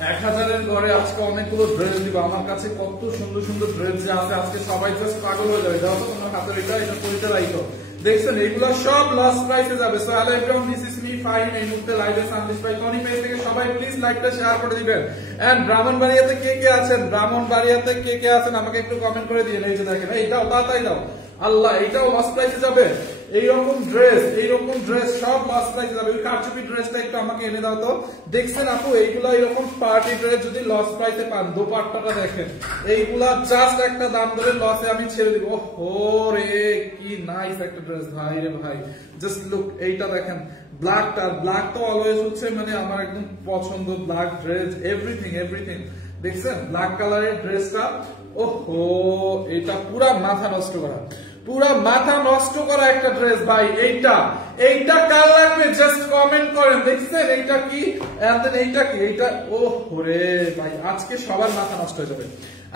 1000-এর ঘরে আজকে অনেকগুলো ড্রেস দিব। আমার কাছে কত সুন্দর সুন্দর ড্রেস যে আছে, আজকে সবাই জাস্ট পাগল হয়ে যাবে। দাও তো তোমার হাতে এটা পরিচয় রাখো। দেখছেন এইগুলো সব লাস্ট প্রাইসে যাবে। So hello everyone, this is me Fahim. এই মুহূর্তে লাইভে সান্দিশ ভাই টনি পেজ থেকে সবাই প্লিজ লাইকটা শেয়ার করে দিবেন। এন্ড ব্রাহ্মণবাড়িয়াতে কে কে আছেন, ব্রাহ্মণবাড়িয়াতে কে কে আছেন আমাকে একটু কমেন্ট করে দিন। এই যে দেখেন, এইটাও তাড়াতাড়ি দাও। আল্লাহ, এইটাও লাস্ট প্রাইসে যাবে। এইরকম ড্রেস সব লাস্ট প্রাইসে যাবে। ওই কারচুপি ড্রেসটা একটু আমাকে এনে দাও তো। দেখছেন আপু, এইগুলা এরকম পার্টি ড্রেস যদি লস প্রাইসে পান, দোপাট্টাটা দেখেন, এইগুলা জাস্ট একটা দাম ধরে লসে আমি ছেড়ে দিব। ও রে, কি নাইস একটা ড্রেস ভাই রে ভাই, জাস্ট লুক। এইটা দেখেন, ব্ল্যাক তো অলওয়েজ হচ্ছে মানে আমার একদম পছন্দ। ব্ল্যাক ড্রেস, এভরিথিং দেখছেন, ব্ল্যাক কালারের ড্রেসটা। ওহো, এটা পুরা মাথা নষ্ট করা একটা ড্রেস ভাই। এইটা কার লাগবে জাস্ট কমেন্ট করেন। দেখছেন এইটা কি, এইটা কি, এইটা ওরে ভাই, আজকে সবার মাথা নষ্ট হয়ে যাবে।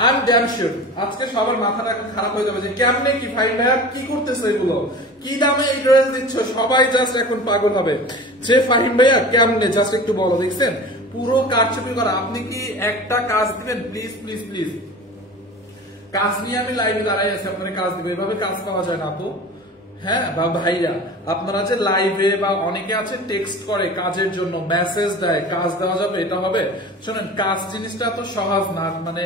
আই এম ড্যাম শিওর আজকে সবার মাথাটা এখন খারাপ হয়ে যাবে যে কেমনে কি ভাই ভাইয়া কি করতেছে, এগুলো কি দামে এই ড্রেস দিচ্ছ, সবাই জাস্ট এখন পাগল হবে যে ফাহিম ভাইয়া কেমনে, জাস্ট একটু বলো। দেখছেন পুরো কারচুপি করা। আপনি কি একটা কাজ দিবেন প্লিজ? কাজ নিয়ে আমি লাইভে দাঁড়াই আছি, আপনারা কাজ দিবেন। এভাবে কাজ পাওয়া যায় না আপু, হ্যাঁ বা ভাইয়া। আপনারা যে লাইভে বা অনেকে আছে টেক্সট করে কাজের জন্য, মেসেজ দেয়, কাজ দেওয়া যাবে, এটা হবে। শোনেন, কাজ জিনিসটা তো সহজ না, মানে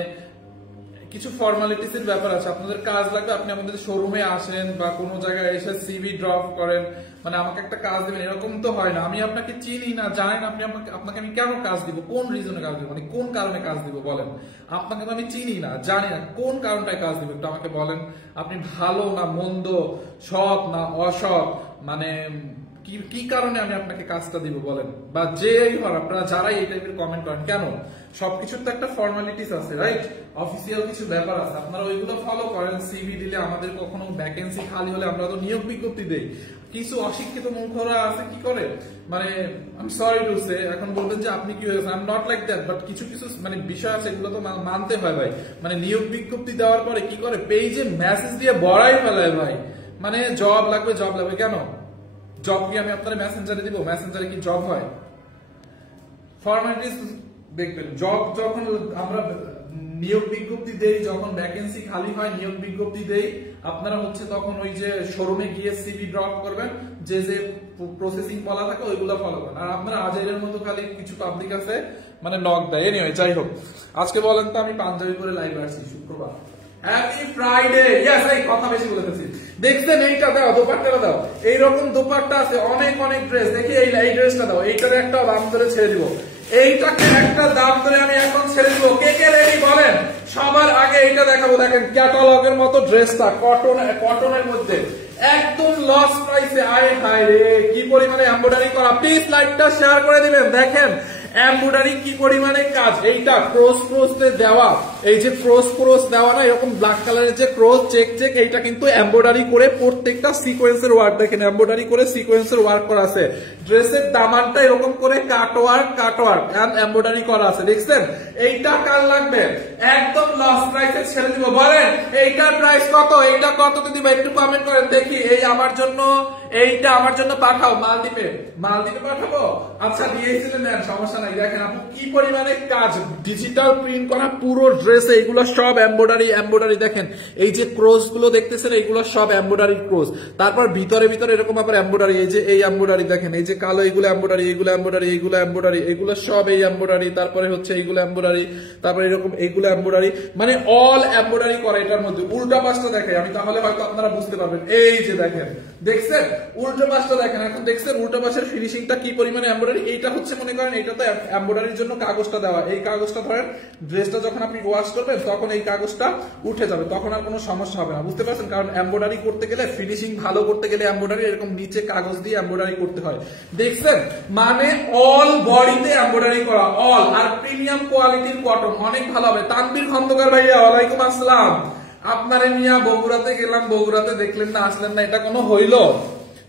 কিছু ফর্মালিটিস এর ব্যাপার আছে। আপনাদের কাজ লাগবে, আপনি আমাদের শোরুমে আসেন বা কোনো জায়গায় এসে সিভি ড্রপ করেন, মানে আমাকে একটা কাজ দিবেন এরকম তো হয় না। আমি আপনাকে চিনি না, জানেন আপনি আপনাকে আমি কেন কাজ দিব, কোন রিজনে কাজ দিব, মানে কোন কারণে কাজ দিব বলেন। আপনাকে তো আমি চিনি না, জানি না, কোন কারণটায় কাজ দিব একটু আমাকে বলেন। আপনি ভালো না মন্দ, সৎ না অসৎ, মানে কি কারণে আমি আপনাকে কাজটা দিব বলেন। বা যেই হন আপনারা যারাই এই টাইপের কমেন্ট করেন, কেন সবকিছুর তো একটা ফর্মালিটিস আছে, রাইট? অফিসিয়াল কিছু ব্যাপার আছে, আপনারা ওইগুলো ফলো করেন। সিভি দিলে আমাদের কখনো ভ্যাকেন্সি খালি হলে আমরা তো নিয়োগ বিজ্ঞপ্তি দেই। কিছু অশিক্ষিত মূর্খরা আছে কি করে, মানে আমি সরি টু সে, এখন বলবেন যে আপনি কি হয়েছে, I am not like that, but কিছু মানে বিষয় আছে, এগুলো তো মানতে হয় ভাই। মানে নিয়োগ বিজ্ঞপ্তি দেওয়ার পরে কি করে, পেজে মেসেজ দিয়ে বড়াই ফেলায় ভাই, মানে জব লাগবে। কেন জব কি আমি আপনারা মেসেঞ্জারে দিব? মেসেঞ্জারে কি জব হয়? ফর্মালিটিস দেখবেন। জব যখন আমরা নিয়োগ বিজ্ঞপ্তি দেই, যখন ভ্যাকেন্সি খালি হয় নিয়োগ বিজ্ঞপ্তি দেই, আপনারা হচ্ছে তখন ওই যে শোরুমে গিয়ে সিভি ড্রপ করবেন, যে প্রসেসিং বলা থাকে ওইগুলো ফলো করেন। আর আপনারা আজের মতো খালি কিছু পাবলিক আছে মানে নক দেয়। এনিওয়ে, যাই হোক, আজকে বলেন তো আমি পাঞ্জাবি পরে লাইভে আসছি শুক্রবার। Happy Friday. ইয়েস, এই কথা বেশি বলে ফেলছি। দেখছেন, এইটা দাও, দোপাট্টাটা দাও। এইরকম দোপাট্টা আছে অনেক ড্রেস। দেখি এই ড্রেসটা দাও, এইটার একটা দাম ধরে ছেড়ে দিব। এইটাকে একটা দাম ধরে আমি এখন ছেড়ে দিব। কে রেডি বলেন? সবার আগে এইটা দেখাবো। দেখেন ক্যাটালগের মতো ড্রেসটা, কটনের মধ্যে একদম লস প্রাইসে। আয় হায় রে, কি পরিমাণে এমব্রয়ডারি করা। প্লিজ লাইকটা শেয়ার করে দিবেন। দেখেন এমব্রয়ডারি কি পরিমাণে কাজ। এইটা ক্রস দেওয়া, এই যে ক্রস দেওয়া না, এরকম ব্ল্যাক কালারের যে ক্রস চেক, এইটা কিন্তু এমব্রয়ডারি করে প্রত্যেকটা সিকোয়েন্সের ওয়ার্ক, দেখেন এমব্রয়ডারি করে সিকোয়েন্সের ওয়ার্ক করা আছে। ড্রেসের দামানটা এরকম করে কাটওয়ার্ক এন্ড এমব্রয়ডারি করা আছে। দেখছেন, এইটা কার লাগবে? একদম লস প্রাইসে ছেড়ে দিব। বলেন এইটার প্রাইস কত? এইটা কততে দিব একটু কমেন্ট করেন দেখি। এইটা আমার জন্য পাঠাও। মালদ্বীপে পাঠাবো? আচ্ছা, দিয়েছিলেন, নেন, সমস্যা নাই। দেখেন আপু কি পরিমাণে কাজ, ডিজিটাল প্রিন্ট করা পুরো ড্রেসে। এইগুলো সব এমব্রয়ডারি। দেখেন এই যে ক্রস গুলো দেখতেছেন, এইগুলো সব এমব্রয়ডারি ক্রস। তারপর ভিতরে এরকম আবার এমব্রয়ডারি, এই যে এই এমব্রয়ডারি দেখেন, এই যে কালো, এইগুলো এমব্রয়ডারি, এইগুলো সব এই এমব্রয়ডারি। তারপরে হচ্ছে এইগুলো এমব্রয়ডারি, তারপরে এরকম এইগুলো এমব্রয়ডারি, মানে অল এমব্রয়ডারি করা এটার মধ্যে। উল্টা পাশটা দেখেন আমি, তাহলে হয়তো আপনারা বুঝতে পারবেন। এই যে দেখেন, দেখছেন উল্টো পাশটা দেখেন। এখন দেখছেন উল্টো পাশের ফিনিশিংটা কি পরিমাণে এমব্রয়ডারি। এইটা হচ্ছে মনে করেন, এটা তো এমব্রয়ডারির জন্য কাগজটা দেওয়া। এই কাগজটা ধরেন ড্রেসটা যখন আপনি ওয়াশ করবেন তখন এই কাগজটা উঠে যাবে, তখন আর কোনো সমস্যা হবে না। বুঝতে পারছেন? কারণ এমব্রয়ডারি করতে গেলে, ফিনিশিং ভালো করতে গেলে এমব্রয়ডারি এরকম নিচে কাগজ দিয়ে এমব্রয়ডারি করতে হয়। দেখছেন, মানে অল বডিতে এমব্রয়ডারি করা, অল। আর প্রিমিয়াম কোয়ালিটির কটন, অনেক ভালো হবে। তানভীর খন্দকার ভাইয়া, ওয়ালাইকুম আসসালাম। আপনারে নিয়ে বগুড়াতে গেলাম, বগুড়াতে দেখলেন না, আসলেন না, এটা কোনো হইল?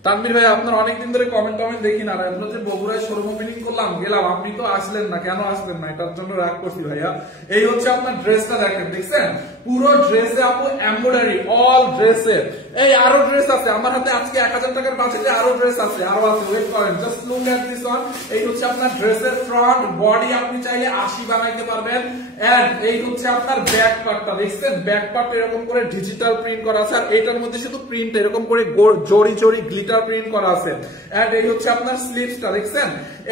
তানভীর ভাই আপনার অনেকদিন ধরে কমেন্ট দেখি না, আপনার যে বগুড়ায় শোরুম ওপেনিং করলাম গেলাম, আপনি তো আসলেন না, কেন আসলেন না এটার জন্য রাগ করছি ভাইয়া। এই হচ্ছে আপনার ড্রেসটা দেখেন, দেখছেন পুরো ড্রেসে আপু এমব্রয়ডারি, অল ড্রেসে। এই আরো ড্রেস আছে আমার হাতে, আজকে 1000 টাকার বাজেটে আরো ড্রেস আছে, আরো আছে, ওয়েট করেন, just look at this one. এই হচ্ছে আপনার ড্রেসের ফ্রন্ট বডি, আপনি চাইলে 80 বানাইতে পারবেন। এন্ড এই হচ্ছে আপনার ব্যাক পার্টটা, দেখছেন ব্যাক পার্ট এরকম করে ডিজিটাল প্রিন্ট করা আছে, আর এটার মধ্যে শুধু প্রিন্ট এরকম করে জড়ি জড়ি গ্লিটার প্রিন্ট করা আছে। এন্ড এই হচ্ছে আপনার স্লিভসটা, দেখছেন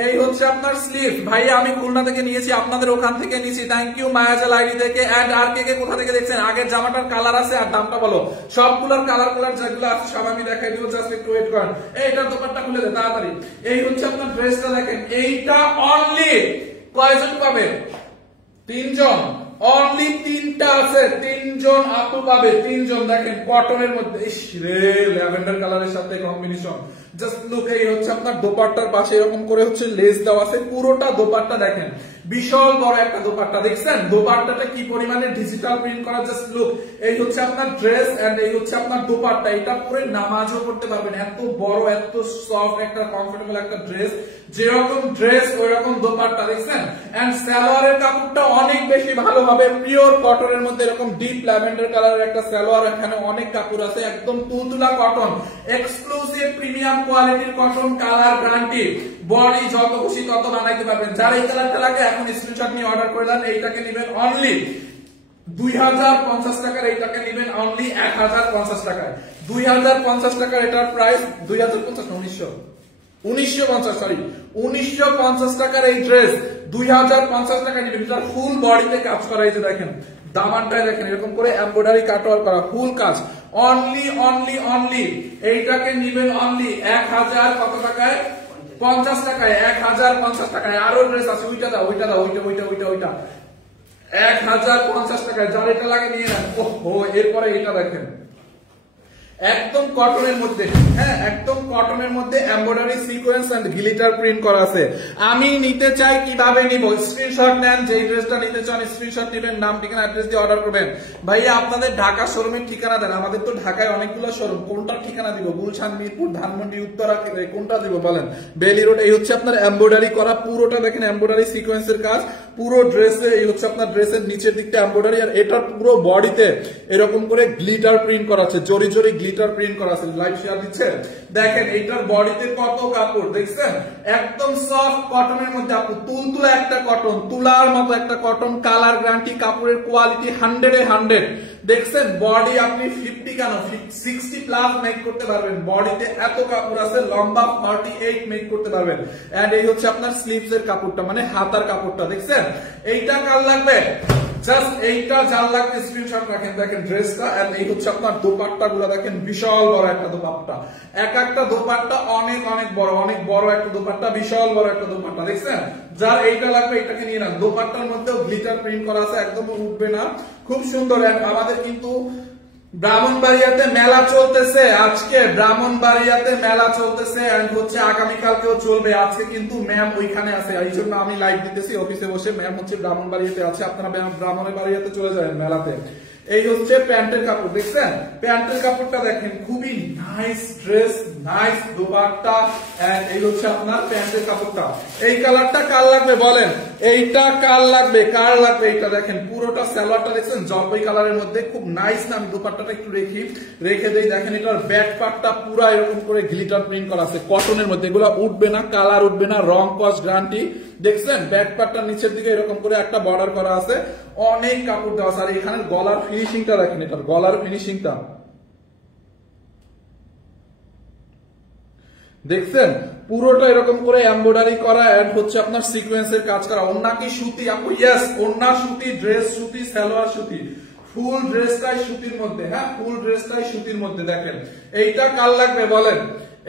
এই হচ্ছে আপনার স্লিভ। ভাই আমি খুলনা থেকে নিয়েছি, আপনাদের ওখান থেকে নিয়েছি, থ্যাংক ইউ মায়াজাল আইডি থেকে। এন্ড আর কে কোথা থেকে দেখছেন, আগের জামাটার কালার আছে আর দামটা বলো, সবগুলোর কালার যেগুলো আছে সব আমি দেখাই দিব, জাস্ট একটু ওয়েট করেন। এইটার দোপাট্টা খুলে দেন তাড়াতাড়ি। এই হচ্ছে আপনার ড্রেসটা দেখেন, এইটা অনলি কয়জন পাবে? 3 জন, অনলি 3টা আছে, 3 জন আপু পাবে, 3 জন। দেখেন কটনের মধ্যে, ইস রে ল্যাভেন্ডার কালারের সাথে কম্বিনেশন, জাস্ট লুক। এই হচ্ছে আপনার দোপাট্টার পাশে এরকম করে হচ্ছে লেস দেওয়া আছে, পুরোটা দোপাট্টা দেখেন বিশাল বড় একটা দোপাট্টা, দেখছেন দোপাট্টাটা কি পরিমাণে ডিজিটাল প্রিন্ট করা, জাস্ট লুক। এই হচ্ছে আপনার ড্রেস এন্ড এই হচ্ছে আপনার দোপাট্টা, এটা পরে নামাজও পড়তে পারবেন, এত বড় এত সফট একটা কমফোর্টেবল একটা ড্রেস, যেরকম ড্রেস ওই রকম দোপাট্টা, দেখছেন। এন্ড সালোয়ারের কাপড়টা অনেক বেশি ভালো হবে, পিওর কটনের মধ্যে এরকম ডিপ ল্যাভেন্ডার কালারের একটা সালোয়ার, এখানে অনেক কাপড় আছে, একদম তুলতুলা কটন, এক্সক্লুসিভ প্রিমিয়াম কোয়ালিটির কটন, কালার গ্যারান্টি, বডি যত খুশি তত বানাইতে পারবেন। যার এই কালারটা লাগে এখন স্ক্রিনশট নিয়ে অর্ডার করে দেন। এইটাকে নেবেন অনলি 2050 টাকার, এইটাকে নেবেন অনলি 1050 টাকায়। 2050 টাকার এটার প্রাইস, 2050 1950 সরি 1950 টাকার এই ড্রেস 2050 টাকা নেবেন। এটা ফুল বডিতে কাজ করা, এই যে দেখেন দামানটায় দেখেন এরকম করে এমব্রয়ডারি কাটওয়ার্ক করা, ফুল কাজ, অনলি অনলি অনলি এইটাকে নেবেন অনলি 1000 কত টাকায়? 50 টাকায়, 1050 টাকায়। আরো ড্রেস আছে, ওইটা দাও, ওইটা দাও, ওইটা ওইটা ওইটা ওইটা 1050 টাকায়, যার এটা লাগে নিয়ে নেন। ওহো, এরপরে এটা দেখেন একদম কটনের মধ্যে, হ্যাঁ একদম কটনের মধ্যে embroidery sequence and glitter print করা আছে। আমি নিতে চাই, কিভাবে নিব? স্ক্রিনশট নেন, যেই ড্রেসটা নিতে চান স্ক্রিনশট নেবেন, নাম ঠিকানা অ্যাড্রেস দিয়ে অর্ডার করবেন। ভাইয়া আপনাদের ঢাকা শোরুমের ঠিকানা দেন, আমাদের তো ঢাকায় অনেকগুলো শোরুম, কোনটার ঠিকানা দিব? গুলশান, মিরপুর, ধানমন্ডি, উত্তরা, কোনটা দিব বলেন? বেলি রোড। এই হচ্ছে আপনার এমব্রয়ডারি করা, পুরোটা দেখেন এমব্রয়ডারি সিকোয়েন্সের কাজ, পুরো ড্রেসে। এই হচ্ছে আপনার ড্রেসের নিচের দিকটা এমব্রয়ডারি, আর এটার পুরো বডিতে এরকম করে গ্লিটার প্রিন্ট করা আছে, জরি জরি গ্লিটার প্রিন্ট করা আছে। লাইভ শেয়ার দিচ্ছে, দেখেন এইটার বডিতে কত কাপড়, দেখছেন একদম সফট কটনের মধ্যে আপু, তুলতুলা একটা কটন, তুলার মতো একটা কটন, কালার গ্যারান্টি, কাপড়ের কোয়ালিটি 100-100, দেখছেন বডি আপনি 50 কেন 60 প্লাস মেক করতে পারবেন, বডিতে এত কাপড় আছে, লম্বা 48 মেক করতে পারবেন। এন্ড এই হচ্ছে আপনার স্লিভস এর কাপড়টা, মানে হাতার কাপড়টা, দেখছেন এইটা কাল লাগবে, জাস্ট এইটা যার লাগবে স্ক্রিনশট রাখেন। দেখেন ড্রেসটা, এন্ড এই হচ্ছে আপনার দোপাট্টা গুলো দেখেন, বিশাল বড় একটা দোপাট্টা, এক একটা দোপাট্টা অনেক অনেক বড়, অনেক বড় একটা দোপাট্টা, বিশাল বড় একটা দোপাট্টা, দেখছেন। যার এইটা লাগবে এটাকে নিয়ে নেন। দোপাট্টার মধ্যেও গ্লিটার প্রিন্ট করা আছে, একদম উঠবে না, খুব সুন্দর। আমাদের কিন্তু ব্রাহ্মণবাড়িয়াতে মেলা চলতেছে, আজকে ব্রাহ্মণবাড়িয়াতে মেলা চলতেছে, এন্ড হচ্ছে আগামীকালকেও চলবে। আজকে কিন্তু ম্যাম ওইখানে আছে, এই জন্য আমি লাইভ দিতেছি অফিসে বসে। ম্যাম হচ্ছে ব্রাহ্মণবাড়িয়াতে আছে, আপনারা ব্রাহ্মণবাড়িয়াতে চলে যাবেন মেলাতে। এই হচ্ছে প্যান্টের কাপড়, দেখছেন প্যান্টের কাপড়টা দেখেন, খুবই nice dress, nice dupatta, and এই হচ্ছে আপনার প্যান্টের কাপড়টা। এই কালারটা কার লাগবে বলেন? এইটা কার লাগবে? কার লাগবে? এইটা দেখেন পুরোটা সালোয়ারটা দেখছেন জলপাই কালারের মধ্যে, খুব নাইস না? আমি দোপাট্টাটা একটু রেখে দেই, দেখেন এটার ব্যাক পার্টটা পুরো এরকম করে গ্লিটার প্রিন্ট করা আছে কটনের মধ্যে, এগুলো উঠবে না, কালার উঠবে না, রং কস গ্যারান্টি, দেখছেন ব্যাক পার্টটার নিচের দিকে এরকম করে একটা বর্ডার করা আছে, অনেক কাপড় দেওয়া আছে। আর এখানে গলার ফিনিশিংটা দেখেন, এটার গলার ফিনিশিংটা দেখছেন পুরোটা এরকম করে এমব্রয়ডারি করা, এন্ড হচ্ছে আপনার সিকোয়েন্সের কাজ করা। ওন্না কি সুতি আপু? ইয়েস, ওন্না সুতি, ড্রেস সুতি, সালোয়ার সুতি, ফুল ড্রেসটাই সুতির মধ্যে, হ্যাঁ ফুল ড্রেসটাই সুতির মধ্যে। দেখেন এইটা কার লাগবে বলেন?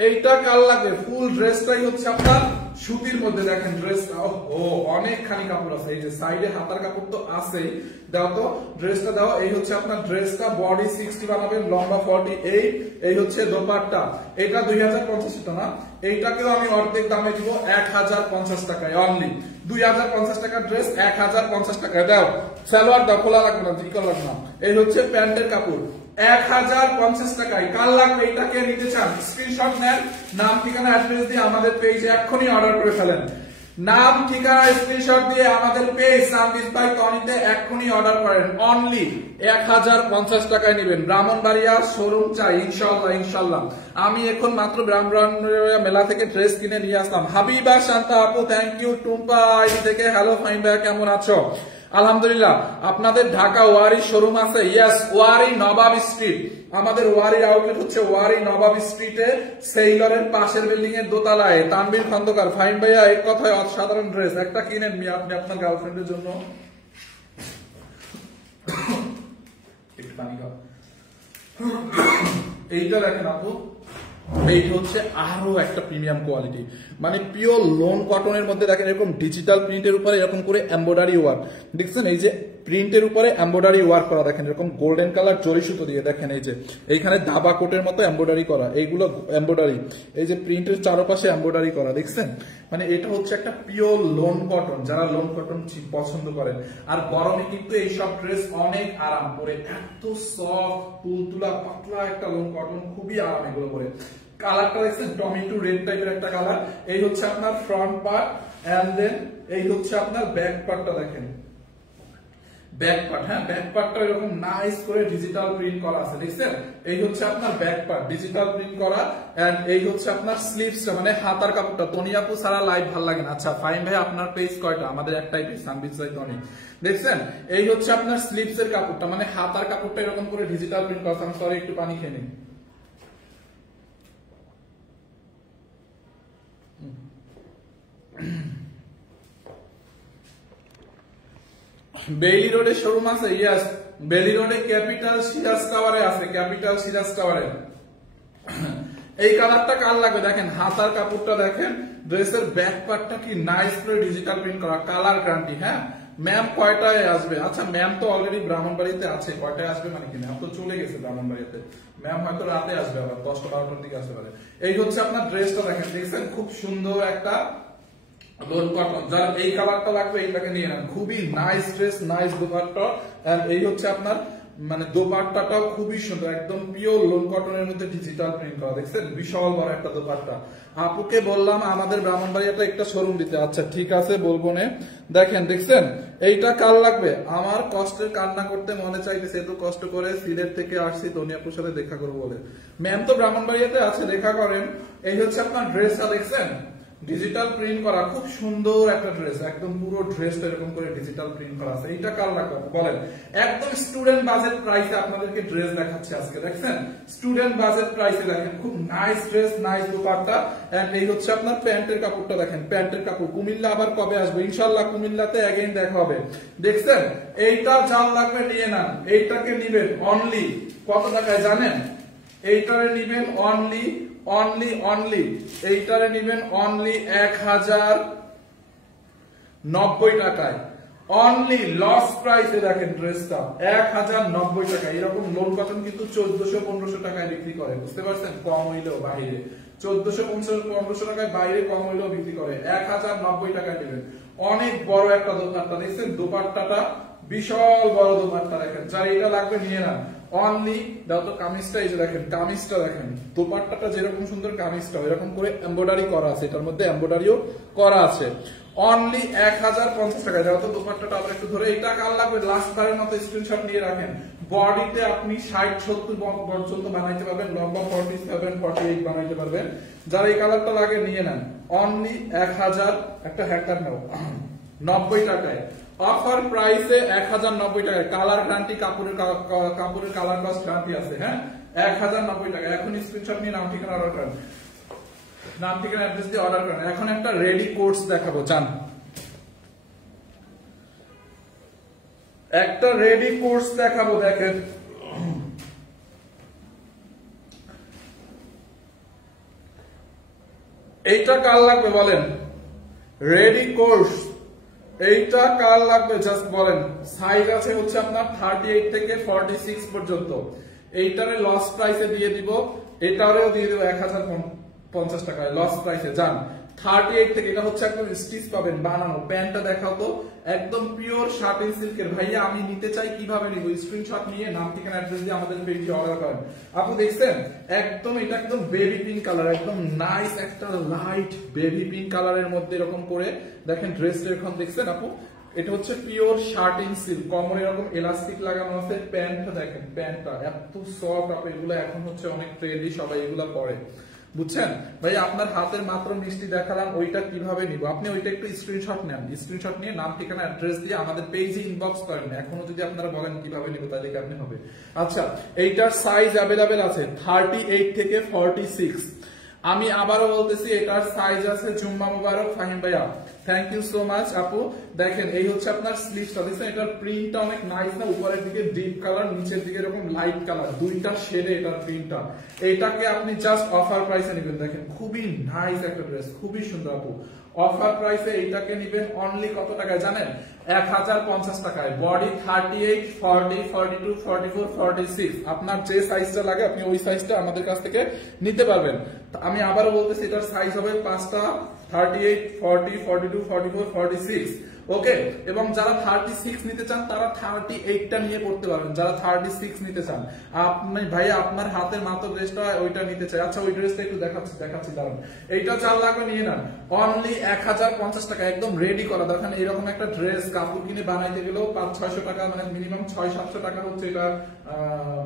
এইটা কার লাগবে? ফুল ড্রেসটাই হচ্ছে আপনার সুতির মধ্যে। দেখেন ড্রেসটা, ও অনেকখানি কাপড় আছে, এই যে সাইডে হাতার কাপড় তো আছেই, দাও তো ড্রেসটা দাও। এই হচ্ছে আপনার ড্রেসটা, বডি 60 বানাবেন, লম্বা 48। এই হচ্ছে দোপাট্টা, এটা 2050 টা না, এইটাকেও আমি অর্ধেক দামে দিব 1050 টাকায় অনলি। 2050 টাকার ড্রেস 1050 টাকায় দাও। সালোয়ার দাও, খোলা লাগবে না, জিকল লাগবে না। এই হচ্ছে প্যান্টের কাপড় 1050 টাকায়। কাল লাগবে এইটাকে নিতে চান স্ক্রিনশট নেন, নাম ঠিকানা অ্যাড্রেস দিয়ে আমাদের পেজে এক্ষুনি অর্ডার করে ফেলেন। নাম ঠিকানা স্ক্রিনশট দিয়ে আমাদের পেজ সানবিজ বাই টনিতে এক্ষুনি অর্ডার করেন। অনলি 1050 টাকায় নেবেন। ব্রাহ্মণবাড়িয়া শোরুম চাই ইনশাআল্লাহ ইনশাআল্লাহ। আমি এখন মাত্র ব্রাহ্মণবাড়িয়া মেলা থেকে ড্রেস কিনে নিয়ে আসলাম। হাবিবা শান্তা আপু থ্যাংক ইউ। টুম্পা আইডি থেকে হ্যালো ফাইন ভাই কেমন আছো? আলহামদুলিল্লাহ। আপনাদের ঢাকা ওয়ারি শোরুম আছে? ইয়েস, ওয়ারি নবাব স্ট্রিট। আমাদের ওয়ারি আউটলেট হচ্ছে ওয়ারি নবাব স্ট্রিটে সেইলরের পাশের বিল্ডিং এর দোতলায়। তানভীর খন্দকার ফাইন ভাইয়া এক কথায় অসাধারণ ড্রেস একটা কিনেন আপনি আপনার গার্লফ্রেন্ডের জন্য। একটু পানি খাও। এইটা দেখেন আপু, এইটা হচ্ছে আরো একটা প্রিমিয়াম কোয়ালিটি, মানে পিওর লোন কটনের মধ্যে দেখেন এরকম ডিজিটাল প্রিন্টের উপরে এরকম করে এমব্রয়ডারি ওয়ার্ক দেখছেন। এই যে প্রিন্টের উপরে এমব্রয়ডারি ওয়ার্ক করা দেখেন এরকম গোল্ডেন কালার জরি সুতো দিয়ে। দেখেন এই যে এইখানে দাবা কোটের মতো এমব্রয়ডারি করা, এইগুলো এমব্রয়ডারি। এই যে প্রিন্টের চারপাশে এমব্রয়ডারি করা দেখছেন। মানে এটা হচ্ছে একটা পিওর লোন কটন, যারা লোন কটন পছন্দ করেন। আর গরমে কিন্তু এইসব ড্রেস অনেক আরাম করে, এত সফট তুলতুলা পাতলা একটা লোন কটন, খুবই আরাম এগুলো পরে। কালারটা দেখছেন টমেটো রেড টাইপের একটা কালার। এই হচ্ছে আপনার ফ্রন্ট পার্ট এন্ড দেন এই হচ্ছে আপনার ব্যাক পার্টটা দেখেন। ব্যাক পার্ট, হ্যাঁ ব্যাক পার্টটা এরকম নাইস করে ডিজিটাল প্রিন্ট করা আছে দেখছেন। এই হচ্ছে আপনার ব্যাক পার্ট ডিজিটাল প্রিন্ট করা এন্ড এই হচ্ছে আপনার স্লিভসটা মানে হাতার কাপড়টা। টনি আপু সারা লাইভ ভালো লাগে না। আচ্ছা ফাইন ভাই আপনার পেজ কয়টা? আমাদের একটাই পেজ সানবিজ বাই টনি দেখছেন। এই হচ্ছে আপনার স্লিভস এর কাপড়টা মানে হাতার কাপড়টা এরকম করে ডিজিটাল প্রিন্ট করা। আমি সরি একটু পানি খেয়ে নিই। বেইলি রোডে শোরুম আছে? ইয়েস, বেইলি রোডে ক্যাপিটাল সিরাজ টাওয়ারে আছে, ক্যাপিটাল সিরাজ টাওয়ারে। এই কালারটা কাল লাগবে দেখেন, হাতার কাপড়টা দেখেন, ড্রেসের ব্যাক পার্টটা কি নাইস করে ডিজিটাল প্রিন্ট করা, কালার গ্যারান্টি। হ্যাঁ ম্যাম কয়টায় আসবে? আচ্ছা ম্যাম তো অলরেডি ব্রাহ্মণবাড়িতে আছে, কয়টায় আসবে মানে কি ম্যাম তো চলে গেছে ব্রাহ্মণবাড়িতে। ম্যাম হয়তো রাতে আসবে, আবার 10টা-12টার দিকে আসতে পারে। এই হচ্ছে আপনার ড্রেসটা দেখেন, দেখছেন খুব সুন্দর একটা লোন কটন। যার এই কালারটা লাগবে এইটাকে নিয়ে নেন, খুবই nice dress, nice dupatta. And এই হচ্ছে আপনার মানে দোপাট্টাটাও খুবই সুন্দর, একদম পিওর লোন কটনের মধ্যে ডিজিটাল প্রিন্ট করা দেখছেন, বিশাল বড় একটা দোপাট্টা। আপুকে বললাম আমাদের ব্রাহ্মণবাড়িয়াতে একটা শোরুম দিতে। আচ্ছা ঠিক আছে বলবো না। দেখেন দেখছেন এইটা কাল লাগবে। আমার কষ্টের কান্না করতে মনে চাইতেছে, এত কষ্ট করে সিলেট থেকে আসছি টনি আপুর সাথে দেখা করবো বলে। ম্যাম তো ব্রাহ্মণবাড়িয়াতে আছে, দেখা করেন। এই হচ্ছে আপনার ড্রেসটা দেখছেন, ডিজিটাল প্রিন্ট করা, খুব সুন্দর একটা ড্রেস, একদম পুরো ড্রেসটা এরকম করে ডিজিটাল প্রিন্ট করা আছে। এইটা কাল লাগবে বলেন? একদম স্টুডেন্ট বাজেট প্রাইসে আপনাদেরকে ড্রেস দেখাচ্ছি আজকে। দেখছেন স্টুডেন্ট বাজেট প্রাইসে দেখেন, খুব nice dress, nice dupatta. And এই হচ্ছে আপনার প্যান্টের কাপড়টা দেখেন, প্যান্টের কাপড়। কুমিল্লা আবার কবে আসবে? ইনশাআল্লাহ কুমিল্লাতে অ্যাগেইন দেখা হবে। দেখছেন এইটা যাও লাগবে নিয়ে নেন। এইটাকে নিবেন অনলি কত টাকায় জানেন? এইটারে নিবেন অনলি এইটারে নিবেন অনলি 1090 টাকায়। অনলি লস প্রাইসে দেখেন ড্রেসটা 1090 টাকা। এরকম লোন কটন কিন্তু 1400-1500 টাকায় বিক্রি করে, বুঝতে পারছেন? কম হইলেও বাইরে 1400-1500 টাকায় বাইরে কম হইলেও বিক্রি করে, 1090 টাকায় নেবেন। অনেক বড় একটা দোপাট্টা দেখছেন, দোপাট্টাটা বিশাল বড় দোপাট্টা দেখেন। যার এটা লাগবে নিয়ে নেন অনলি। দাও তো কামিজটা, এই যে দেখেন কামিজটা দেখেন, দোপাট্টাটা যেরকম সুন্দর কামিজটা এরকম করে এমব্রয়ডারি করা আছে, এটার মধ্যে এমব্রয়ডারিও করা আছে। অনলি 1050 টাকা। দাও তো দোপাট্টাটা আবার একটু ধরে। এইটা কাল লাগবে লাস্ট বারের মতো স্ক্রিনশট নিয়ে রাখেন। বডিতে আপনি 60-70 পর্যন্ত বানাইতে পারবেন, লম্বা 47-48 বানাইতে পারবেন। যারা এই কালারটা লাগে নিয়ে নেন অনলি 1000 একটা হ্যাকার নাও 90 টাকায়। অফার প্রাইসে 1090 টাকায়। কালার গ্যারান্টি, কাপড়ের কালার কস্ট গ্যারান্টি আছে। হ্যাঁ 1090 টাকা। এখন স্ক্রিনশট নিয়ে নাম ঠিকানা অর্ডার করেন, নাম ঠিকানা অ্যাড্রেস দিয়ে অর্ডার করেন। এখন একটা রেডি কোর্স দেখাবো, চান একটা রেডি কোর্স দেখাবো। দেখেন এইটা কাল লাগবে বলেন? রেডি কোর্স এইটা কাল লাগবে জাস্ট বলেন। সাইজ আছে হচ্ছে আপনার 38 থেকে 46 পর্যন্ত। এইটারে লস প্রাইসে দিয়ে দিব, এটারেও দিয়ে দিব 50 টাকায় লস প্রাইসে যান। 38 থেকে এটা হচ্ছে একদম স্টিচ পাবেন বানানো। প্যান্টটা দেখাও তো, একদম পিওর শার্টিং সিল্কের। ভাইয়া আমি নিতে চাই, কিভাবে নিব? স্ক্রিনশট নিয়ে নাম ঠিকানা অ্যাড্রেস দিয়ে আমাদের পেজে অর্ডার করেন। আপু দেখছেন একদম, এটা একদম বেবি পিঙ্ক কালার, একদম নাইস একটা লাইট বেবি পিঙ্ক কালারের মধ্যে এরকম করে দেখেন ড্রেসটা এখন দেখছেন আপু, এটা হচ্ছে পিওর শার্টিং সিল্ক, কমর এরকম এলাস্টিক লাগানো আছে। প্যান্টটা দেখেন, প্যান্টটা এত সফট আপু, এগুলো এখন হচ্ছে অনেক ট্রেন্ডি, সবাই এগুলা পরে, বুঝছেন ভাই? আপনার হাতের মাত্র মিষ্টি দেখালাম, ওইটা কিভাবে নিব? আপনি ওইটা একটু স্ক্রিনশট নেন, স্ক্রিনশট নিয়ে নাম ঠিকানা অ্যাড্রেস দিয়ে আমাদের পেজে ইনবক্স করেন। এখনো যদি আপনারা বলেন কিভাবে নিব, তাহলে কেমন হবে? আচ্ছা, এইটার সাইজ অ্যাভেলেবেল আছে 38 থেকে 46। আমি আবারও বলতেছি, এটার সাইজ আছে। জুম্মা মুবারক ফাহিম ভাইয়া, থ্যাংক ইউ সো মাচ আপু। দেখেন এই হচ্ছে আপনার স্লিভসটা, দেখছেন এটার প্রিন্টটা অনেক নাইস না? উপরের দিকে ডিপ কালার, নিচের দিকে এরকম লাইট কালার, দুইটা শেডে এটার প্রিন্টটা। এইটাকে আপনি জাস্ট অফার প্রাইসে নেবেন। দেখেন খুবই নাইস একটা ড্রেস, খুবই সুন্দর আপু। অফার প্রাইসে এইটাকে নেবেন অনলি কত টাকায় জানেন? 1050 টাকায়। বডি 38, 40, 42, 44, 46। আপনার যে সাইজটা লাগে আপনি ওই সাইজটা আমাদের কাছ থেকে নিতে পারবেন। আমি আবারও বলতেছি, এটার সাইজ হবে 5টা, 38, 40, 42, 44, 46। ওকে, এবং যারা 36 নিতে চান তারা 38টা নিয়ে পড়তে পারবেন। যারা 36 নিতে চান, আপনি ভাই আপনার হাতের মাত্র ড্রেসটা ওইটা নিতে চাই। আচ্ছা ওই ড্রেসটা একটু দেখাচ্ছি দাঁড়ান। এইটা 4 লাগবে, নিয়ে নেন অনলি 1050 টাকা, একদম রেডি করা। দেখেন এরকম একটা ড্রেস কাপড় কিনে বানাইতে গেলেও 500-600 টাকা, মানে মিনিমাম 600-700 টাকা হচ্ছে এটা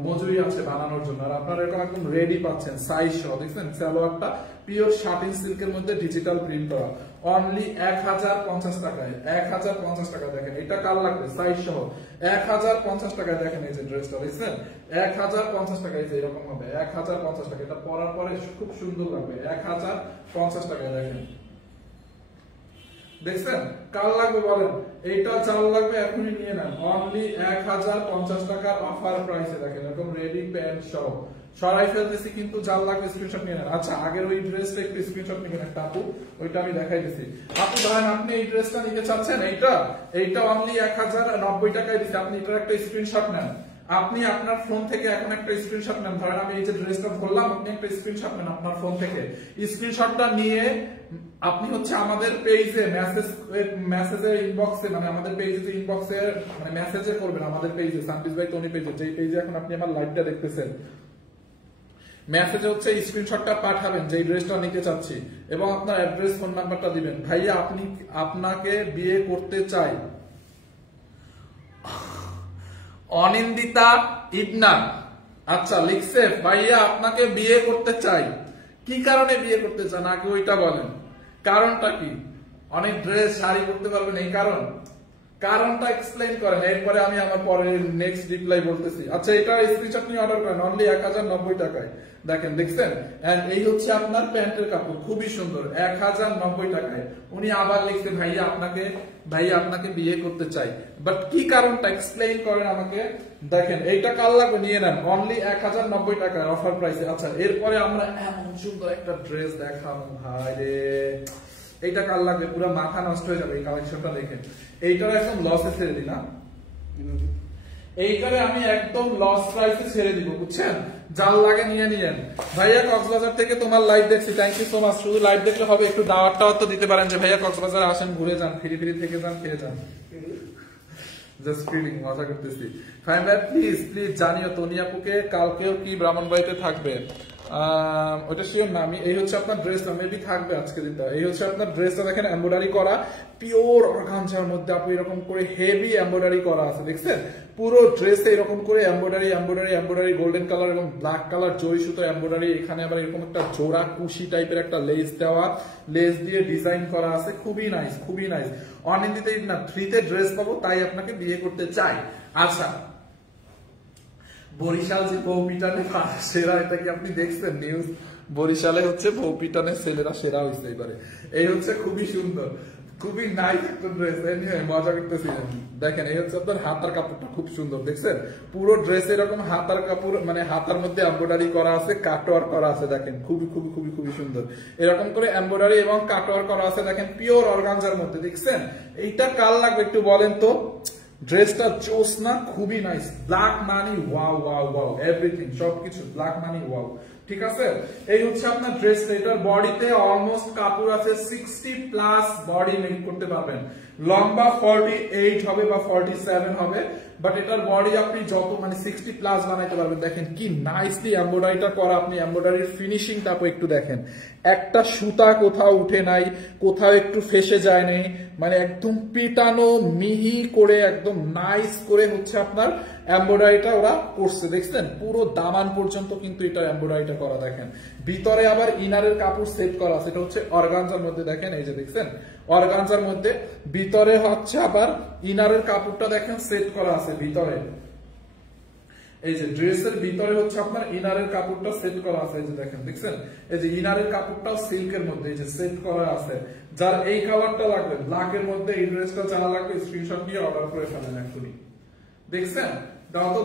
মজুরি আছে বানানোর জন্য। আর আপনারা এরকম একদম রেডি পাচ্ছেন সাইজ সহ। দেখছেন সালোয়ারটা পিওর শার্টিং সিল্কের মধ্যে ডিজিটাল প্রিন্ট করা, অনলি 1050 টাকায়। 1050 টাকা। দেখেন এটা কার লাগবে? সাইজ সহ 1050 টাকায়। দেখেন এই যে ড্রেসটা, দেখছেন 1050 টাকায়, যে এরকম হবে 1050 টাকা। এটা পরার পরে খুব সুন্দর লাগবে। 1050 টাকায়। দেখেন দেখছেন কার লাগবে বলেন? এইটা 4 লাগবে, এখনই নিয়ে নেন অনলি 1050 টাকার অফার প্রাইসে। দেখেন এরকম রেডি প্যান্ট সহ সরাই ফেলতেছি, কিন্তু যার লাগবে স্ক্রিনশট নিয়ে নেন। আচ্ছা আগের ওই ড্রেসটা একটু স্ক্রিনশট নিবেন একটা আপু, ওইটা আমি দেখাই দিছি। আপু ধরেন আপনি এই ড্রেসটা নিতে চাচ্ছেন, এইটা অনলি 1090 টাকায় দিচ্ছি। আপনি এটার একটা স্ক্রিনশট নেন। আপনি আপনার ফোন থেকে এখন একটা স্ক্রিনশট নেন। ধরেন আমি এই যে ড্রেসটা ধরলাম, আপনি একটা স্ক্রিনশট নেন আপনার ফোন থেকে। স্ক্রিনশটটা নিয়ে আপনি হচ্ছে আমাদের পেজে মেসেজের ইনবক্সে, মানে আমাদের পেজে যে ইনবক্সে মানে মেসেজে করবেন আমাদের পেজে, সানপিস বাই টনি পেজে, যেই পেজে এখন আপনি আমার লাইভটা দেখতেছেন, মেসেজে হচ্ছে স্ক্রিনশটটা পাঠাবেন যে ড্রেসটা নিতে চাচ্ছি, এবং আপনার অ্যাড্রেস ফোন নাম্বারটা দিবেন। ভাইয়া আপনাকে বিয়ে করতে চাই, অনিন্দিতা ইদনান। আচ্ছা লিখছে ভাইয়া আপনাকে বিয়ে করতে চাই। কি কারণে বিয়ে করতে চান আগে ওইটা বলেন, কারণটা কি? অনেক ড্রেস শাড়ি পরতে পারবেন, এই কারণটা এক্সপ্লেইন করেন, এরপরে আমি আমার পরের নেক্সট রিপ্লাই বলতেছি। আচ্ছা এটা স্ক্রিনশট নিয়ে অর্ডার করেন অনলি 1090 টাকায়। দেখেন দেখছেন, এন্ড এই হচ্ছে আপনার প্যান্টের কাপড়, খুবই সুন্দর 1090 টাকায়। উনি আবার লিখছে ভাইয়া আপনাকে বিয়ে করতে চাই, বাট কি কারণটা এক্সপ্লেইন করেন আমাকে। দেখেন এইটা কাল লাগবে, নিয়ে নেন অনলি 1090 টাকায় অফার প্রাইসে। আচ্ছা এরপরে আমরা এমন সুন্দর একটা ড্রেস দেখাবো ভাই রে, এইটা কাল লাগবে, পুরো মাথা নষ্ট হয়ে যাবে এই কালেকশনটা দেখেন। এইটার একদম লসে ছেড়ে দিই না, এইটারে আমি একদম লস প্রাইসে ছেড়ে দিব, বুঝছেন? যার লাগে নিয়ে নিয়েন। ভাইয়া কক্সবাজার থেকে তোমার লাইভ দেখছি, থ্যাংক ইউ সো মাচ। শুধু লাইভ দেখলে হবে, একটু দাওয়াতটাও তো দিতে পারেন যে ভাইয়া কক্সবাজার আসেন, ঘুরে যান, ফ্রি থেকে যান, খেয়ে যান। জাস্ট ফিলিং, মজা করতেছি। ফাইন ভাই প্লিজ জানিও তনি আপুকে কালকেও কি ব্রাহ্মণবাড়িতে থাকবে। ওটা শিওর না আমি। এই হচ্ছে আপনার ড্রেসটা, মেবি থাকবে আজকে দিনটা। এই হচ্ছে আপনার ড্রেসটা, দেখেন এমব্রয়ডারি করা পিওর অর্গানজার মধ্যে আপু এরকম করে হেভি এমব্রয়ডারি করা আছে, দেখছেন পুরো ড্রেসে এরকম করে এমব্রয়ডারি গোল্ডেন কালার এবং ব্ল্যাক কালার জরি সুতো এমব্রয়ডারি। এখানে আবার এরকম একটা জোড়া কুশি টাইপের একটা লেস দেওয়া, লেস দিয়ে ডিজাইন করা আছে, খুবই নাইস। অনিন্দিতা না 3-তে ড্রেস পাবো, তাই আপনাকে বিয়ে করতে চাই। আচ্ছা বরিশাল যে বউ পিটানে সেরা, এটা কি আপনি দেখছেন নিউজ? বরিশালে হচ্ছে বউ পিটানের ছেলেরা সেরা হয়েছে এবারে। এই হচ্ছে খুবই সুন্দর, খুবই নাইস একটা ড্রেস, মজা করতেছিলেন। দেখেন এই হচ্ছে আপনার হাতার কাপড়টা খুব সুন্দর, দেখছেন পুরো ড্রেস এরকম হাতার কাপড়, মানে হাতার মধ্যে এমব্রয়ডারি করা আছে, কাটওয়ার্ক করা আছে। দেখেন খুবই সুন্দর এরকম করে এমব্রয়ডারি এবং কাটওয়ার্ক করা আছে। দেখেন পিওর অর্গানজার মধ্যে, দেখছেন এইটা কাল লাগবে একটু বলেন তো? ড্রেসটা জোস না? খুবই nice. Black money wow, everything সবকিছু ব্ল্যাক মানি ওয়াও। ঠিক আছে, এই হচ্ছে আপনার ড্রেস। এটার বডিতে অলমোস্ট কাপড় আছে 60 প্লাস বডি মেক করতে পারবেন। লম্বা 48 হবে বা 47 হবে, বাট এটার বডি আপনি যত মানে 60 প্লাস বানাইতে পারবেন। দেখেন কি নাইসলি এমব্রয়ডারিটা করা, আপনি এমব্রয়ডারির ফিনিশিংটা একটু দেখেন, একটা সুতা কোথাও উঠে নাই, কোথাও একটু ফেসে যায় নাই, মানে একদম পিটানো মিহি করে একদম নাইস করে হচ্ছে আপনার এমব্রয়ডারিটা ওরা করছে। দেখছেন পুরো দামান পর্যন্ত কিন্তু এটা এমব্রয়ডারিটা করা। দেখেন ভিতরে আবার ইনারের কাপড় সেট করা, সেটা হচ্ছে অর্গানজার মধ্যে। দেখেন এই যে দেখছেন অর্গানজার মধ্যে ভিতরে হচ্ছে আবার ইনারের কাপড়টা দেখেন সেট করা আছে ভিতরে। এই যে ড্রেসের ভিতরে হচ্ছে আপনার ইনারের কাপড়টা সেট করা আছে, এই যে দেখেন দেখছেন এই যে ইনারের কাপড়টাও সিল্কের মধ্যে এই যে সেট করা আছে। যার এই কালারটা লাগবে ব্ল্যাকের মধ্যে এই ড্রেসটা যারা লাগবে স্ক্রিনশট নিয়ে অর্ডার করে ফেলেন এখনই। দেখছেন দাও তো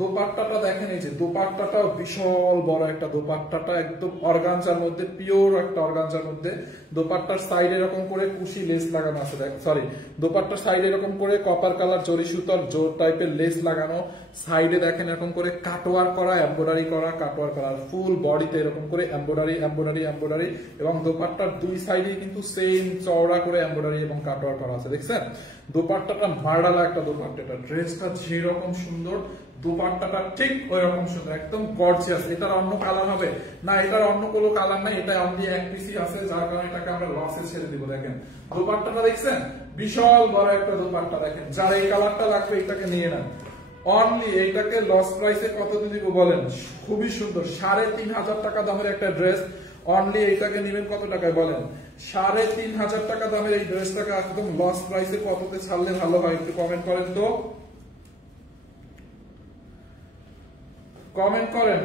দোপাট্টাটা দেখেন, এই যে দোপাট্টাটাও বিশাল বড় একটা দোপাট্টাটা, একদম অর্গানজার মধ্যে, পিওর একটা অর্গানজার মধ্যে। দোপাট্টার সাইডে এরকম করে কুশি লেস লাগানো আছে, সরি দোপাট্টার সাইডে এরকম করে কপার কালার জরি সুতার জোর টাইপের লেস লাগানো, সাইডে দেখেন এরকম করে কাটওয়ার করা, এমব্রয়ডারি করা, কাটওয়ার করা, ফুল বডিতে এরকম করে এমব্রয়ডারি এমব্রয়ডারি এমব্রয়ডারি, এবং দোপাট্টার দুই সাইডে কিন্তু সেম চওড়া করে এমব্রয়ডারি এবং কাটওয়ার করা আছে। দেখছেন দোপাট্টাটা মার্ডালা একটা দোপাট্টা, ড্রেসটা যেরকম সুন্দর দোপাট্টাটা ঠিক ওই রকম সুন্দর, একদম গর্জিয়াস। এটার অন্য কালার হবে না, এটার অন্য কোনো কালার নাই, এটা অনলি এক পিসই আছে, যার কারণে এটাকে আমরা লসে ছেড়ে দিব। দেখেন দোপাট্টাটা দেখছেন বিশাল বড় একটা দোপাট্টা। দেখেন যার এই কালারটা লাগবে এটাকে নিয়ে নেন। অনলি এইটাকে লস প্রাইসে কত দিব বলেন? খুবই সুন্দর 3,500 টাকা দামের একটা ড্রেস, অনলি এইটাকে নেবেন কত টাকায় বলেন? 3,500 টাকা দামের এই ড্রেসটাকে একদম লস প্রাইসে কততে ছাড়লে ভালো হয় একটু কমেন্ট করেন তো, কমেন্ট করেন।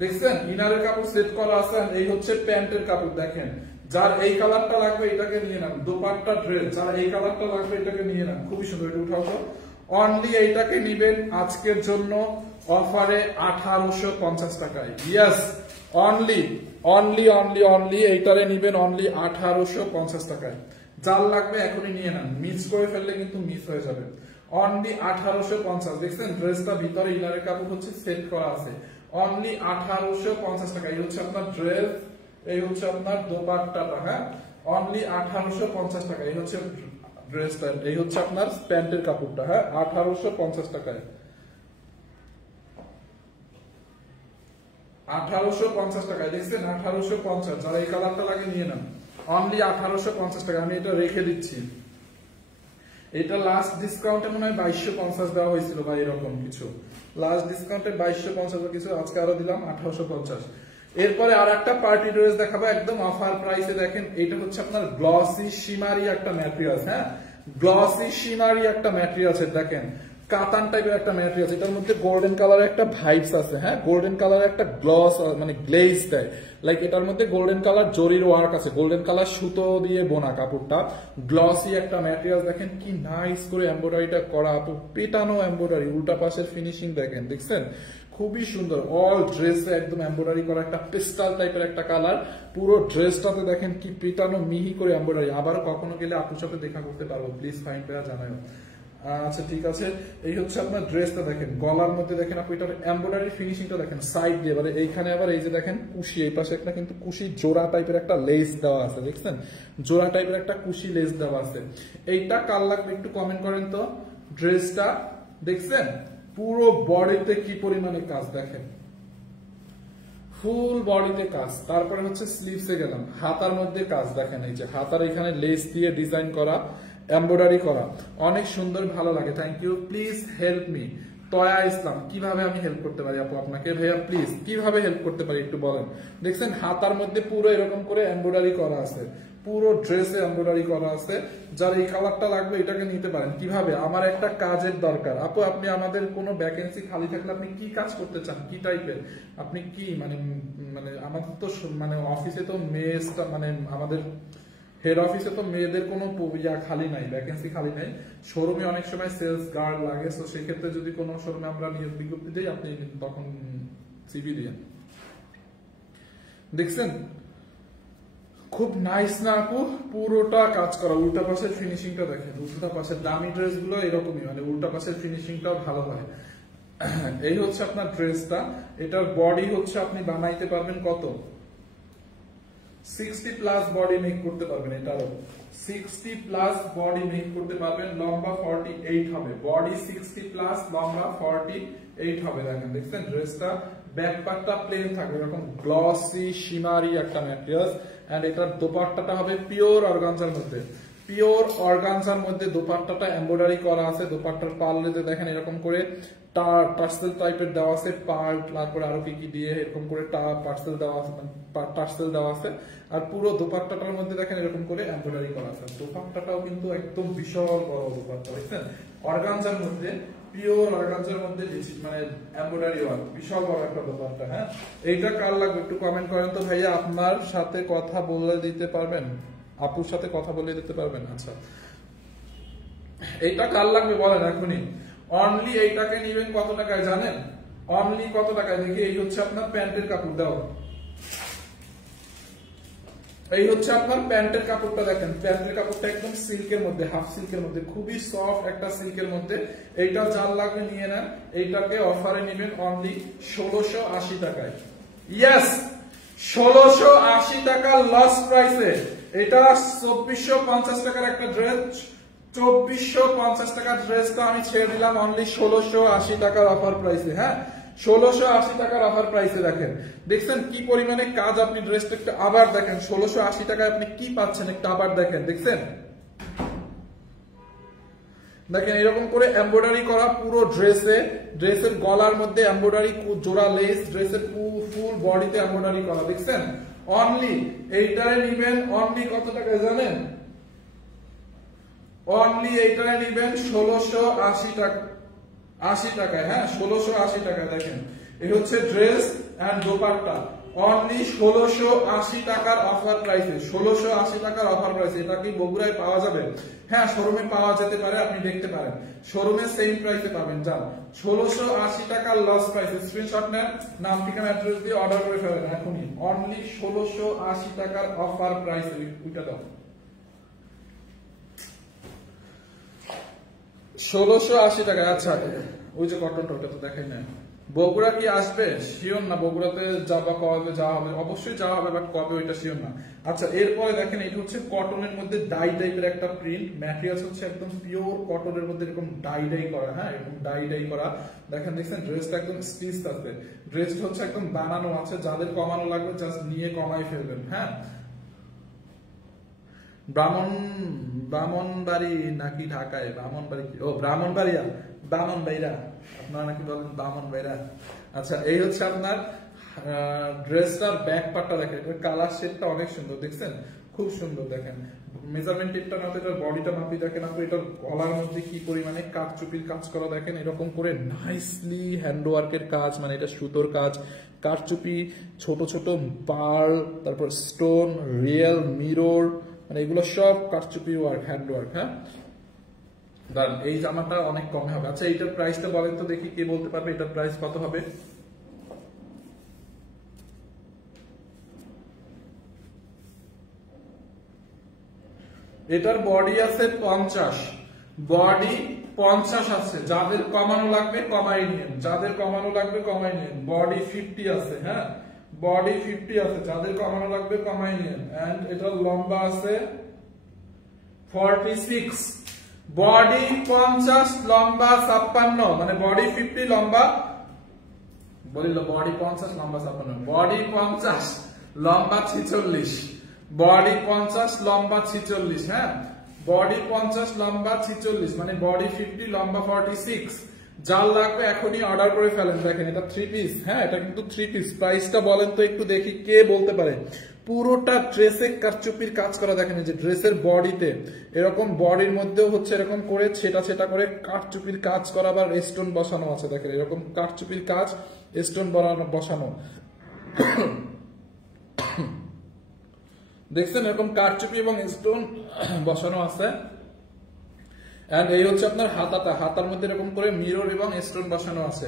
দেখছেন ইনারের কাপড় সেট করা আছে, এই হচ্ছে প্যান্টের কাপড়। দেখেন যার এই কালারটা লাগবে এটাকে নিয়ে নেন, দোপাট্টা ড্রেস যার এই কালারটা লাগবে এটাকে নিয়ে নেন, খুবই সুন্দর। এটা উঠাও তো, অনলি এইটাকে নিবেন আজকের জন্য অফারে 1850 টাকায়। Yes only only only only এইটারে নিবেন অনলি 1850 টাকায়। যার লাগবে এখনই নিয়ে নেন, মিস করে ফেললে কিন্তু মিস হয়ে যাবে। অনলি 1850। দেখছেন ড্রেসটা ভিতরে ইনারের কাপড় হচ্ছে সেট করা আছে, অনলি 1850 টাকা। এই হচ্ছে আপনার ড্রেস, এই হচ্ছে আপনার দোপাট্টাটা, হ্যাঁ অনলি 1850 টাকা। এই হচ্ছে ড্রেসটা, এই হচ্ছে আপনার প্যান্টের কাপড়টা, হ্যাঁ 1850 টাকায়। 1850 টাকায়। দেখছেন 1850, যারা এই কালারটা লাগে নিয়ে নেন, অনলি 1850 টাকা। আমি এটা রেখে দিচ্ছি, এটা লাস্ট ডিসকাউন্টে মনে হয় 2250 দেওয়া হয়েছিল বা এরকম কিছু, লাস্ট ডিসকাউন্টে 2250 কিছু, আজকে আরো দিলাম 1850। এরপরে আর একটা পার্টি ড্রেস দেখাবো একদম অফার প্রাইসে। দেখেন এটা হচ্ছে আপনার গ্লসি শিমারি একটা ম্যাটেরিয়াল, হ্যাঁ গ্লসি শিমারি একটা ম্যাটেরিয়াল। দেখেন কাতান টাইপের একটা ম্যাটেরিয়াল, এটার মধ্যে গোল্ডেন কালারের একটা ভাইবস আছে, হ্যাঁ গোল্ডেন কালারের একটা গ্লস মানে গ্লেজ দেয়, লাইক এটার মধ্যে গোল্ডেন কালার জরির ওয়ার্ক আছে, গোল্ডেন কালার সুতো দিয়ে বোনা কাপড়টা, গ্লসি একটা ম্যাটেরিয়াল। দেখেন কি নাইস করে এমব্রয়ডারিটা করা, পেটানো এমব্রয়ডারি, উল্টা পাশের ফিনিশিং দেখেন, দেখছেন খুবই সুন্দর। অল ড্রেসে একদম এমব্রয়ডারি করা, একটা পেস্টাল টাইপের একটা কালার, পুরো ড্রেসটাতে দেখেন কি পেটানো মিহি করে এমব্রয়ডারি। আবারও কখনো গেলে আপুর সাথে দেখা করতে পারবো, প্লিজ ফাইন পেয়া জানাই। আচ্ছা ঠিক আছে, এই হচ্ছে আপনার ড্রেসটা। দেখেন গলার মধ্যে দেখেন আপনি এটার এমব্রয়ডারি ফিনিশিংটা দেখেন, সাইড দিয়ে এবারে এইখানে আবার এই যে দেখেন কুশি, এই পাশে একটা কিন্তু কুশি জোড়া টাইপের একটা লেস দেওয়া আছে, দেখছেন জোড়া টাইপের একটা কুশি লেস দেওয়া আছে। এইটা কার লাগবে একটু কমেন্ট করেন তো। ড্রেসটা দেখছেন পুরো বডিতে কি পরিমাণে কাজ, দেখেন ফুল বডিতে কাজ। তারপরে হচ্ছে স্লিভসে গেলাম, হাতার মধ্যে কাজ দেখেন, এই যে হাতার এখানে লেস দিয়ে ডিজাইন করা, এমব্রয়ডারি করা, অনেক সুন্দর ভালো লাগে। Thank you, please help me. Toya Islam, কিভাবে আমি হেল্প করতে পারি আপু আপনাকে? ভাইয়া প্লিজ কিভাবে হেল্প করতে পারি একটু বলেন। দেখছেন হাতার মধ্যে পুরো এরকম করে এমব্রয়ডারি করা আছে, পুরো ড্রেসে এমব্রয়ডারি করা আছে। যার এই কালারটা লাগবে এটাকে নিতে পারেন। কিভাবে? আমার একটা কাজের দরকার আপু, আপনি আমাদের কোনো ভ্যাকেন্সি খালি থাকলে আপনি কি কাজ করতে চান, কি টাইপের, আপনি কি মানে মানে আমাদের তো মানে অফিসে তো মেয়েটা মানে আমাদের হেড অফিসে তো মেয়েদের কোনো খালি নাই, ভ্যাকেন্সি খালি নাই। শোরুমে অনেক সময় সেলস গার্ড লাগে, তো সেক্ষেত্রে যদি কোনো শোরুমে আমরা নিয়োগ বিজ্ঞপ্তি দিই আপনি তখন সিভি দিন। দেখছেন খুব নাইস না আপু, পুরোটা কাজ করা, উল্টা পাশের ফিনিশিংটা দেখেন, উল্টা পাশের দামি ড্রেস গুলো এরকমই, মানে উল্টা পাশের ফিনিশিংটাও ভালো হয়। এই হচ্ছে আপনার ড্রেসটা। এটার বডি হচ্ছে আপনি বানাইতে পারবেন কত 60 প্লাস বডি মেক করতে পারবেন। এটারও 60 প্লাস বডি মেক করতে পারবেন। লম্বা 48 হবে, বডি 60 প্লাস, লম্বা 48 হবে। দেখেন দেখছেন ড্রেসটা ব্যাক পার্টটা প্লেন থাকবে, এরকম গ্লসি শিমারি একটা ম্যাটেরিয়াল। এন্ড এটার দোপাট্টাটা হবে পিওর অর্গানজার মধ্যে, পিওর অর্গানজার মধ্যে দোপাট্টাটা এমব্রয়ডারি করা আছে। দোপাট্টার পাল্লেতে দেখেন এরকম করে টার্সেল টাইপের দেওয়া আছে, পার্ল, তারপরে আরো কি কি দিয়ে এরকম করে টার্সেল দেওয়া আছে, টার্সেল দেওয়া আছে। আর পুরো দোপাট্টাটার মধ্যে দেখেন এরকম করে এমব্রয়ডারি করা আছে। দোপাট্টাটাও কিন্তু একদম বিশাল বড় দোপাট্টা, দেখছেন অর্গানজার মধ্যে, পিওর অর্গানজার মধ্যে মানে এমব্রয়ডারি ওয়ার্ক, বিশাল বড় একটা দোপাট্টা। হ্যাঁ, এইটা কার লাগবে একটু কমেন্ট করেন তো ভাইয়া। আপনার সাথে কথা বলে দিতে পারবেন, আপুর সাথে কথা বলে দিতে পারবেন। আচ্ছা, এইটা কার লাগবে বলেন এখনই। অনলি এইটাকে নিবেন কত টাকায় জানেন? অনলি কত টাকায় দেখি। এই হচ্ছে আপনার প্যান্টের কাপড়, দাও। এই হচ্ছে আপনার প্যান্টের কাপড়টা, দেখেন প্যান্টের কাপড়টা একদম সিল্কের মধ্যে, হাফ সিল্কের মধ্যে, খুবই সফট একটা সিল্কের মধ্যে। এইটা যার লাগবে নিয়ে নেন। এইটাকে অফারে নিবেন অনলি 1680 টাকায়। ইয়েস, 1680 টাকা লস প্রাইসে। এটা 2450 টাকার একটা ড্রেস, 2450 টাকার ড্রেসটা আমি ছেড়ে দিলাম অনলি 1680 টাকার অফার প্রাইসে। হ্যাঁ, 1680 টাকার অফার প্রাইসে। দেখেন দেখছেন কি পরিমাণে কাজ। আপনি ড্রেসটা একটু আবার দেখেন, 1680 টাকায় আপনি কি পাচ্ছেন একটু আবার দেখেন। দেখছেন, দেখেন এরকম করে এমব্রয়ডারি করা পুরো ড্রেসে, ড্রেসের গলার মধ্যে এমব্রয়ডারি, জোড়া লেস, ড্রেসের ফুল বডিতে এমব্রয়ডারি করা। দেখছেন অনলি এইটারে নিবেন অনলি কত টাকায় জানেন? অনলি এইটারে নিবেন 1680 টাকা, 80 টাকায়। হ্যাঁ, 1680 টাকায়। দেখেন এই হচ্ছে ড্রেস এন্ড দোপাট্টা অনলি 1680 টাকার অফার প্রাইসে। 1680 টাকার অফার প্রাইসে। এটা কি বগুড়ায় পাওয়া যাবে? হ্যাঁ, শোরুমে পাওয়া যেতে পারে, আপনি দেখতে পারেন। শোরুমে সেম প্রাইসে পাবেন। যান, 1680 টাকার লস প্রাইসে স্ক্রিনশট নেন, নাম ঠিকানা অ্যাড্রেস দিয়ে অর্ডার করে ফেলেন এখনই। অনলি 1680 টাকার অফার প্রাইসে। ওইটা দাও, 1680 টাকা। আচ্ছা, ওই যে কটনটা, ওটা তো দেখাই না। বগুড়া কি আসবে? শিওর না। বগুড়াতে যাবা, কবে যাওয়া হবে? অবশ্যই যাওয়া হবে, বাট কবে ওইটা শিওর না। আচ্ছা, এরপরে দেখেন এটা হচ্ছে কটনের মধ্যে ডাই টাইপের একটা প্রিন্ট। ম্যাটেরিয়ালস হচ্ছে একদম পিওর কটনের মধ্যে এরকম ডাই করা। হ্যাঁ, এরকম ডাই করা। দেখেন দেখছেন ড্রেসটা একদম স্টিচ আছে। ড্রেসটা হচ্ছে একদম বানানো আছে। যাদের কমানো লাগবে জাস্ট নিয়ে কমাই ফেলবেন। হ্যাঁ, ব্রাহ্মণবাড়ি নাকি ঢাকায়? ব্রাহ্মণবাড়ি, ও ব্রাহ্মণবাড়িয়া, ব্রাহ্মণবাড়িয়া, আপনারা নাকি বলেন ব্রাহ্মণবাড়িয়া। আচ্ছা, এই হচ্ছে আপনার ড্রেসটার ব্যাক পার্টটা। দেখেন এটার কালার শেডটা অনেক সুন্দর, দেখছেন খুব সুন্দর। দেখেন মেজারমেন্ট টেপটা না, এটার বডিটা মাপি দেখেন আপনি। এটার গলার মধ্যে কি পরিমাণে কাঠচুপির কাজ করা দেখেন, এরকম করে নাইসলি হ্যান্ডওয়ার্কের কাজ, মানে এটা সুতোর কাজ, কাঠচুপি, ছোট ছোট পার্ল, তারপর স্টোন, রিয়েল মিরর, মানে এগুলো সব কাঠচুপি ওয়ার্ক, হ্যান্ড ওয়ার্ক। হ্যাঁ, এই জামাটা অনেক কমে হবে। আচ্ছা, এইটার প্রাইসটা বলেন তো দেখি, কে বলতে পারবে এটার প্রাইস কত হবে? এটার বডি আছে 50, বডি 50 আছে। যাদের কমানো লাগবে কমাই নিন, যাদের কমানো লাগবে কমাই নিন। বডি 50 আছে। হ্যাঁ, বডি 50 আছে। যাদের কমানো লাগবে কমাই নিন। এন্ড এটার লম্বা আছে 46, বডি 50, লম্বা 56, মানে বডি 50, লম্বা বলিল বডি 50, লম্বা 56, বডি 50, লম্বা 46, বডি 50, লম্বা 46। হ্যাঁ, বডি 50, লম্বা 46, মানে বডি 50, লম্বা 46। যার লাগবে এখনই অর্ডার করে ফেলেন। দেখেন এটা 3 পিস। হ্যাঁ, এটা কিন্তু 3 পিস। প্রাইসটা বলেন তো একটু দেখি, কে বলতে পারে? পুরোটা ড্রেসে কারচুপির কাজ করা। দেখেন এই যে ড্রেসের বডিতে এরকম, বডির মধ্যেও হচ্ছে এরকম করে ছেটা ছেটা করে কারচুপির কাজ করা, আবার স্টোন বসানো আছে। দেখেন এরকম কারচুপির কাজ, স্টোন বসানো। দেখছেন এরকম কারচুপি এবং স্টোন বসানো আছে। এন্ড এই হচ্ছে আপনার হাতাটা, হাতার মধ্যে এরকম করে মিরর এবং স্টোন বসানো আছে।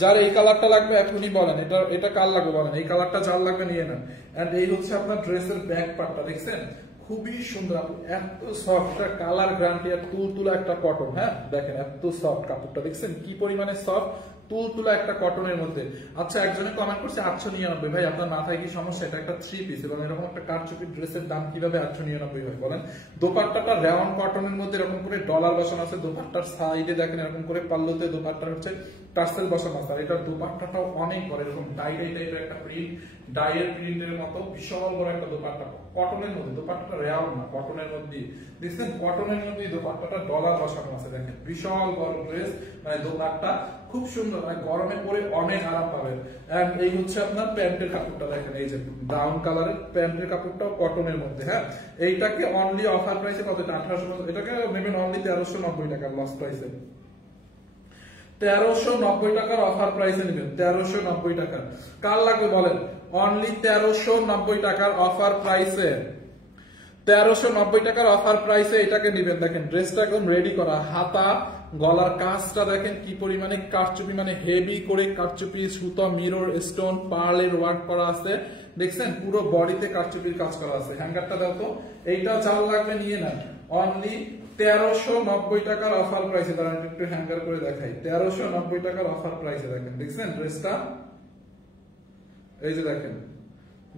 যার এই কালারটা লাগবে এখনই বলেন, এটা কার লাগবে বলেন। এই কালারটা যার লাগবে নিয়ে নেন। এন্ড এই হচ্ছে আপনার ড্রেসের ব্যাক পার্টটা, দেখছেন খুবই সুন্দর। এত সফট, কালার গ্যারান্টি, তুলতুলা একটা কটন। হ্যাঁ, দেখেন এত সফট কাপড়টা, দেখছেন কি পরিমাণে সফট, তুলতুলা একটা কটনের মধ্যে। আচ্ছা, একজনে কমেন্ট করছে 899, ভাই আপনার মাথায় কি সমস্যা? এটা একটা 3 পিস এবং এরকম একটা কারচুপি ড্রেসের দাম কিভাবে 899 হয় বলেন? দোপাট্টাটা রাউন্ড কটনের মধ্যে এরকম করে ডলার বসানো আছে, দোপাট্টার সাইডে দেখেন এরকম করে পাল্লুতে দোপাট্টার হচ্ছে টার্সেল বসানো আছে, আর এটা দোপাট্টাটাও অনেক বড়, এরকম ডাই টাইপের একটা প্রিন্ট, ডাইয়ের প্রিন্টের মতো বিশাল বড় একটা দোপাট্টা কটনের মধ্যে। দোপাট্টাটা রাউন্ড না, কটনের মধ্যে দেখছেন, কটনের মধ্যে দোপাট্টাটা ডলার বসানো আছে, দেখেন বিশাল বড় ড্রেস, মানে দোপাট্টা খুব সুন্দর, মানে গরমে পরে অনেক আরাম পাবেন। এন্ড এই হচ্ছে আপনার প্যান্টের কাপড়টা, দেখেন এই যে ব্রাউন কালারের প্যান্টের কাপড়টাও কটনের মধ্যে। হ্যাঁ, এইটাকে অনলি অফার প্রাইসে কত? 1800, এটাকে নেবেন অনলি 1390 টাকা লস প্রাইসে। 1390 টাকার অফার প্রাইসে নেবেন, 1390 টাকা। কার লাগবে বলেন? অনলি 1390 টাকার অফার প্রাইসে, 1390 টাকার অফার প্রাইসে এটাকে নেবেন। দেখেন ড্রেসটা একদম রেডি করা, হাতা গলার কাজটা দেখেন কি পরিমাণে কারচুপি, মানে হেভি করে কারচুপি, সুতো, মিরর, স্টোন, পার্লের ওয়ার্ক করা আছে, দেখছেন পুরো বডিতে কারচুপির কাজ করা আছে। হ্যাঙ্গারটা দাও তো, এইটা যার লাগবে নিয়ে নেন, অনলি 1390 টাকার অফার প্রাইসে। দাঁড়ান একটু হ্যাঙ্গার করে দেখাই, 1390 টাকার অফার প্রাইসে। দেখেন, দেখছেন ড্রেসটা, এই যে দেখেন,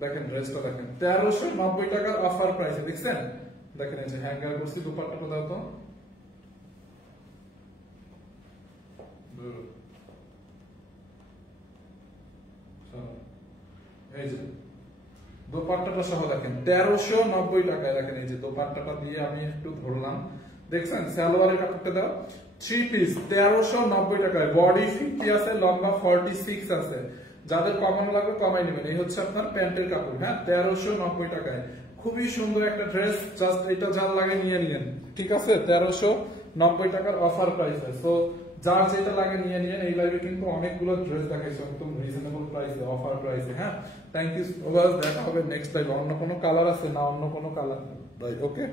দেখেন ড্রেসটা দেখেন 1390 টাকার অফার প্রাইসে, দেখছেন? দেখেন এই যে হ্যাঙ্গার করছি, দুপাট্টাটা দাও তো, এই যে দোপাট্টাটা সহ দেখেন 1390 টাকায়। দেখেন এই যে দোপাট্টাটা দিয়ে আমি একটু ধরলাম, দেখছেন সালোয়ারের কাপড়টা দাও, 3 পিস 1390 টাকায়। বডি 50 আছে, লম্বা 46 আছে। যাদের কমানো লাগবে কমাই নেবেন। এই হচ্ছে আপনার প্যান্টের কাপড়। হ্যাঁ, 1390 টাকায় খুবই সুন্দর একটা ড্রেস, জাস্ট এটা যার লাগে নিয়ে নিন, ঠিক আছে? 1390 টাকার অফার প্রাইসে। সো যার যেটা লাগে নিয়ে নিন। এই লাইভে কিন্তু অনেকগুলো ড্রেস দেখাইছে একদম রিজনেবল প্রাইসে, অফার প্রাইসে। হ্যাঁ, থ্যাংক ইউ সো মাচ। দেখা হবে নেক্সট লাইভে। অন্য কোনো কালার আছে না? অন্য কোনো কালার? ওকে।